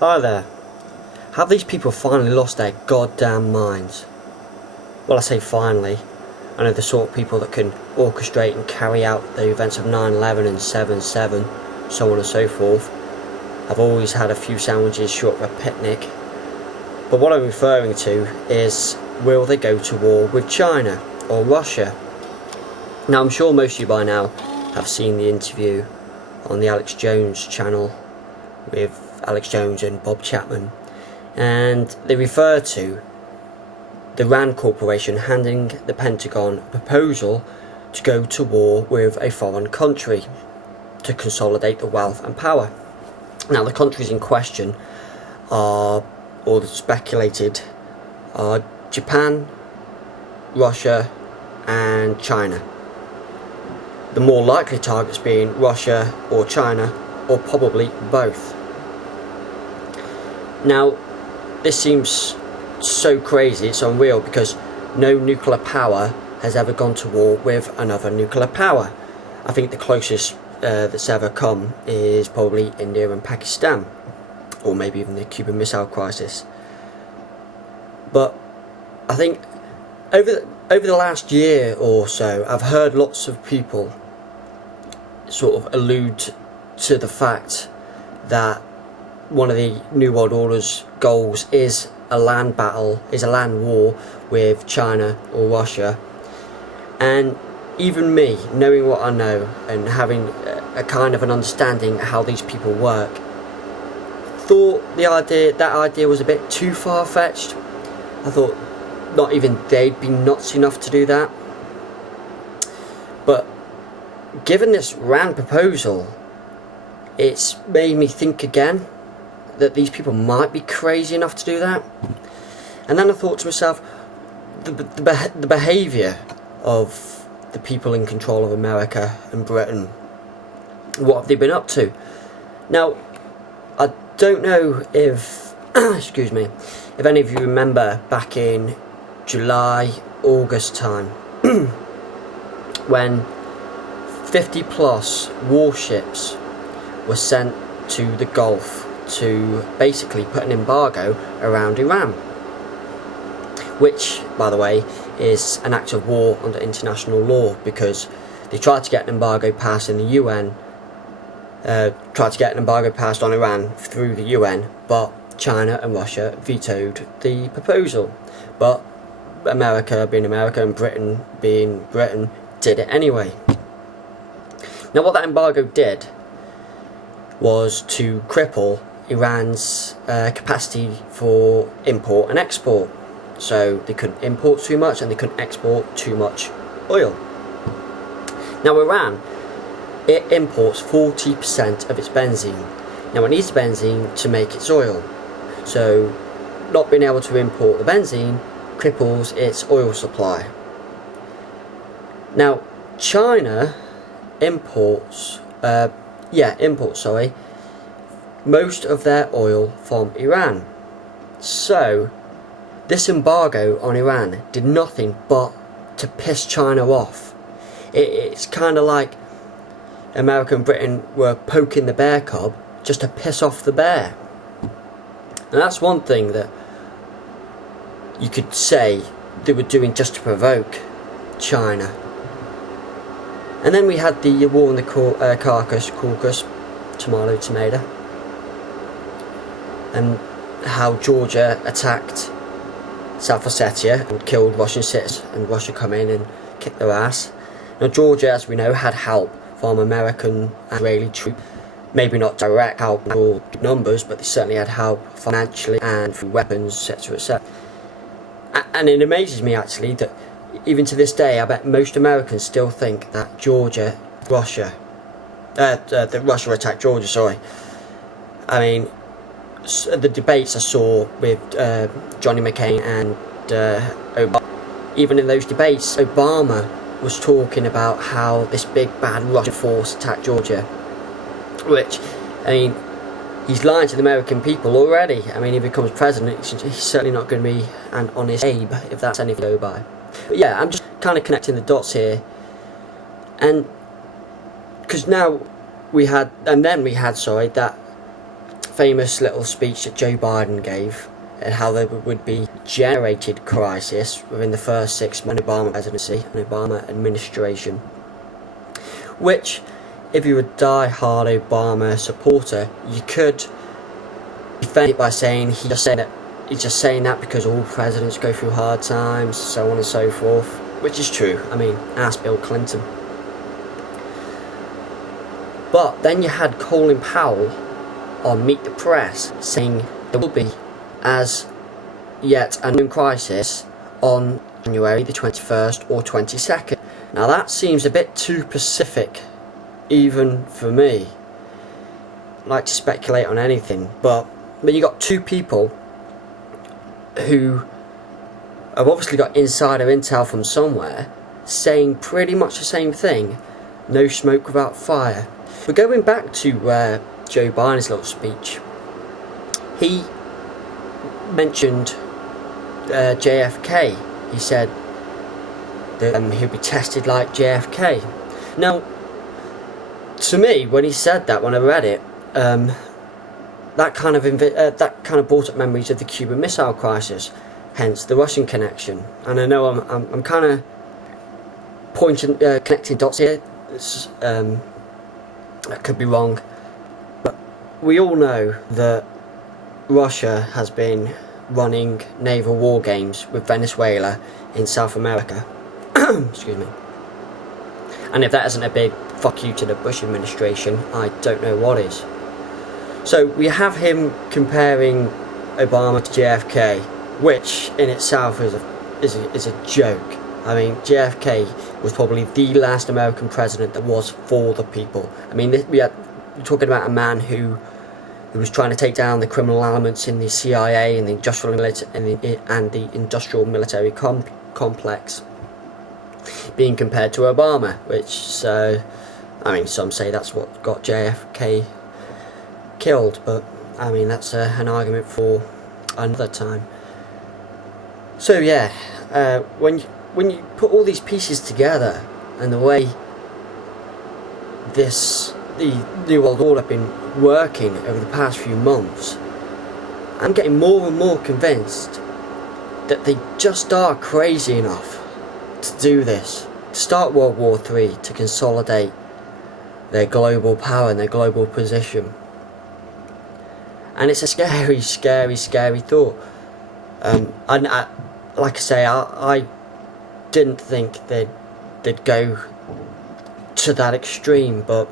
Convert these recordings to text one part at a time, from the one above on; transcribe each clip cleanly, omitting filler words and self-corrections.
Hi there. Have these people finally lost their goddamn minds? Well, I say finally. I know the sort of people that can orchestrate and carry out the events of 9/11 and 7/7, so on and so forth. I've always had a few sandwiches short of a picnic. But what I'm referring to is, will they go to war with China or Russia? Now, I'm sure most of you by now have seen the interview on the Alex Jones channel with Alex Jones and Bob Chapman, and they refer to the RAND Corporation handing the Pentagon a proposal to go to war with a foreign country to consolidate the wealth and power. Now, the countries in question are, or speculated, are Japan, Russia and China. The more likely targets being Russia or China, or probably both. Now, this seems so crazy, it's unreal, because no nuclear power has ever gone to war with another nuclear power. I think the closest that's ever come is probably India and Pakistan, or maybe even the Cuban Missile Crisis. But I think over the last year or so, I've heard lots of people sort of allude to the fact that one of the New World Order's goals is a land battle, is a land war with China or Russia. And even me, knowing what I know and having a kind of an understanding how these people work, thought that idea was a bit too far-fetched. I thought not even they'd be nuts enough to do that. But given this RAND proposal, it's made me think again that these people might be crazy enough to do that. And then I thought to myself, the behaviour of the people in control of America and Britain, what have they been up to? Now, I don't know if excuse me, if any of you remember back in July, August time when 50 plus warships were sent to the Gulf to basically put an embargo around Iran, which, by the way, is an act of war under international law, because they tried to get an embargo passed in the UN, tried to get an embargo passed on Iran through the UN, but China and Russia vetoed the proposal. But America, being America, and Britain, being Britain, did it anyway. Now, what that embargo did was to cripple Iran's capacity for import and export. So they couldn't import too much and they couldn't export too much oil. Now, Iran, it imports 40% of its benzene. Now, it needs benzene to make its oil. So not being able to import the benzene cripples its oil supply. Now, China imports most of their oil from Iran. So this embargo on Iran did nothing but to piss China off. It's kind of like America and Britain were poking the bear cub just to piss off the bear. And that's one thing that you could say they were doing just to provoke China. And then we had the war in the Caucasus, tomato, and how Georgia attacked South Ossetia and killed Russian citizens, and Russia come in and kicked their ass. Now, Georgia, as we know, had help from American and Israeli troops. Maybe not direct help or numbers, but they certainly had help financially and through weapons, etc., etc. And it amazes me, actually, that even to this day, I bet most Americans still think that that Russia attacked Georgia, sorry. I mean, the debates I saw with Johnny McCain and Obama, even in those debates, Obama was talking about how this big bad Russian force attacked Georgia, which, I mean, he's lying to the American people already. I mean, if he becomes president, he's certainly not going to be an honest Abe, if that's anything to go by. But yeah, I'm just kind of connecting the dots here. And because now we had that famous little speech that Joe Biden gave, and how there would be generated crisis within the first 6 months of Obama presidency and Obama administration, which, if you were a die-hard Obama supporter, you could defend it by saying he's just saying that because all presidents go through hard times, so on and so forth, which is true. I mean, ask Bill Clinton. But then you had Colin Powell on Meet the Press saying there will be as yet a known crisis on January the 21st or 22nd. Now that seems a bit too specific, even for me. I like to speculate on anything, but you got two people who have obviously got insider intel from somewhere saying pretty much the same thing: no smoke without fire. But going back to Joe Biden's little speech, he mentioned JFK. He said that he'll be tested like JFK. Now, to me, when he said that, when I read it, that kind of brought up memories of the Cuban Missile Crisis, hence the Russian connection. And I know I'm kind of connecting dots here. I could be wrong, but we all know that Russia has been running naval war games with Venezuela in South America. Excuse me. And if that isn't a big fuck you to the Bush administration, I don't know what is. So we have him comparing Obama to JFK, which in itself is a joke. I mean, JFK was probably the last American president that was for the people. I mean, we're talking about a man who was trying to take down the criminal elements in the CIA and the industrial military complex, being compared to Obama, which, I mean, some say that's what got JFK killed, but I mean, that's an argument for another time. So yeah, when you put all these pieces together, and the way the New World Order have been working over the past few months, I'm getting more and more convinced that they just are crazy enough to do this, to start World War III, to consolidate their global power and their global position. And it's a scary, scary, scary thought. Like I say, I didn't think they'd go to that extreme, but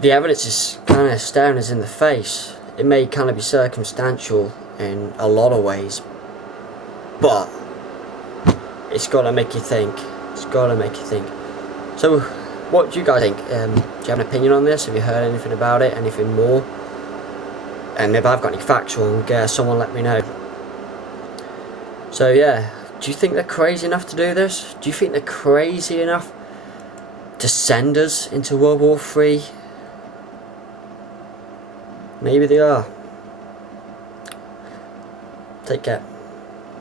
the evidence is kind of staring us in the face. It may kind of be circumstantial in a lot of ways, but it's got to make you think. It's got to make you think. So, what do you guys think? Do you have an opinion on this? Have you heard anything about it? Anything more? And if I've got any facts wrong, someone let me know. So yeah, do you think they're crazy enough to do this? Do you think they're crazy enough to send us into World War III? Maybe they are. Take care.